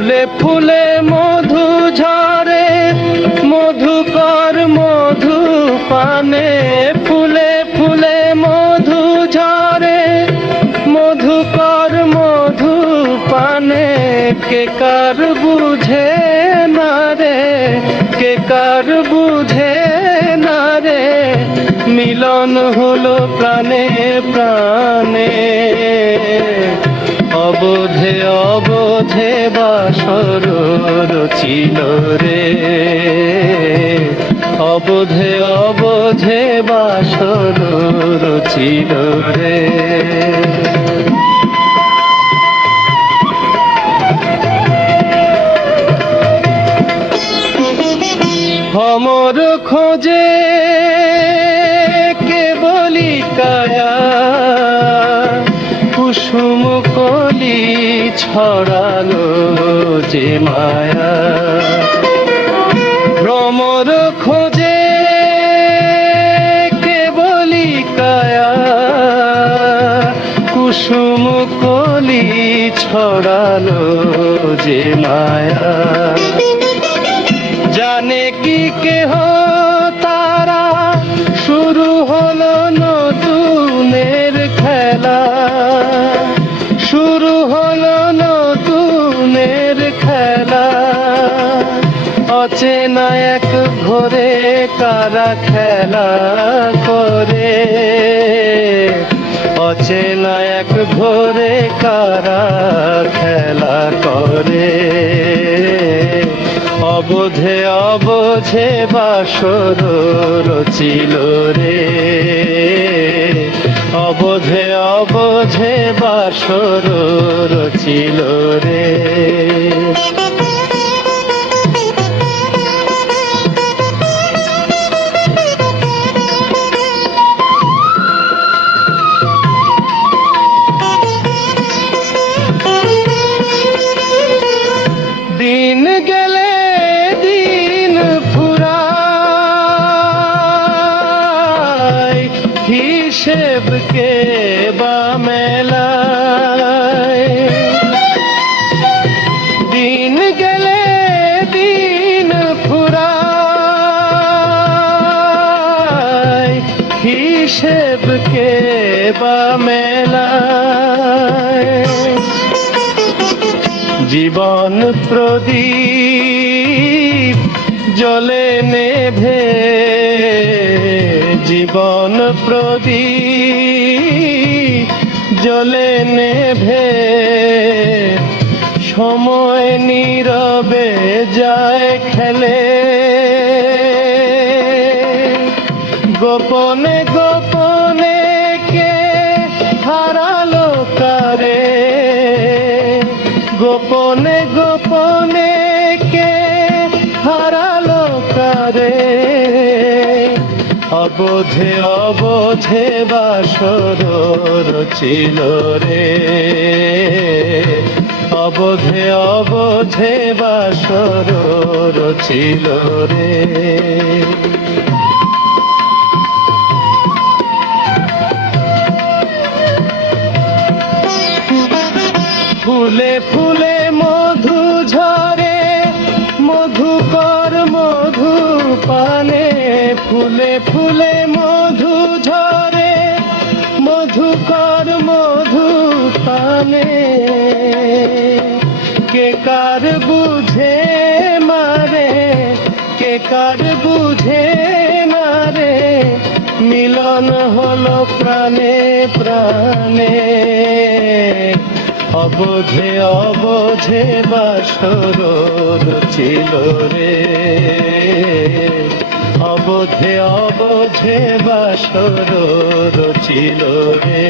ফুলে ফুলে মধু ঝরে মধুকর মধু পানে, ফুলে ফুলে মধু ঝরে মধুকর মধু পানে, কে কার বুঝে না রে, কে কার বুঝে না রে, মিলন হলো প্রাণে প্রাণে। অবোধে অবোধে বাসর রচিল রে, অবোধে অবোধে বাসর রচিল রে। ভ্রমর খোঁজে কে বলি কায়া, কুসুম কলি ছড়ালো যে মায়া। ভ্রমর খোঁজে কে বলি কায়া, কুসুম কলি ছড়ালো যে মায়া। জানে কি কেহ তারা শুরু হলো নতুনের খেলা, শুরু হলো নতুনের খেলা। অচেনা এক ঘরে কারা খেলা করে, অচেনা এক ঘরে কারা খেলা করে। অবোধে অবোধে বাসর রচিল রে, অবোধে অবোধে বাসর রচিল রে। দিন গেলে দিন ফুরায়, হিসেব কে বা মেলায়। দিন গেলে দিন ফুরায়, হিসেব কে বা মেলায়। জীবন প্রদীপ জ্বলে নেভে, জীবন প্রদীপ জ্বলে নেভে। সময় নীরবে যায় খেলে, গোপনে গোপনে কে হারালো কারে, গোপনে গোপনে কে হারালো কারে। অবোধে অবোধে বাসর রচিল রে, অবোধে অবোধে বাসর রচিল রে। ফুলে ফুলে মধু ঝরে মধুকর মধু পানে, ফুলে ফুলে মধু ঝরে মধুকর মধু পানে। কে কার বুঝে মারে, কে কার বুঝে না রে, মিলন হলো প্রাণে প্রাণে। অবোধে অবোধে বাসর রচিল রে, অবোধে অবোধে বাসর রচিল রে।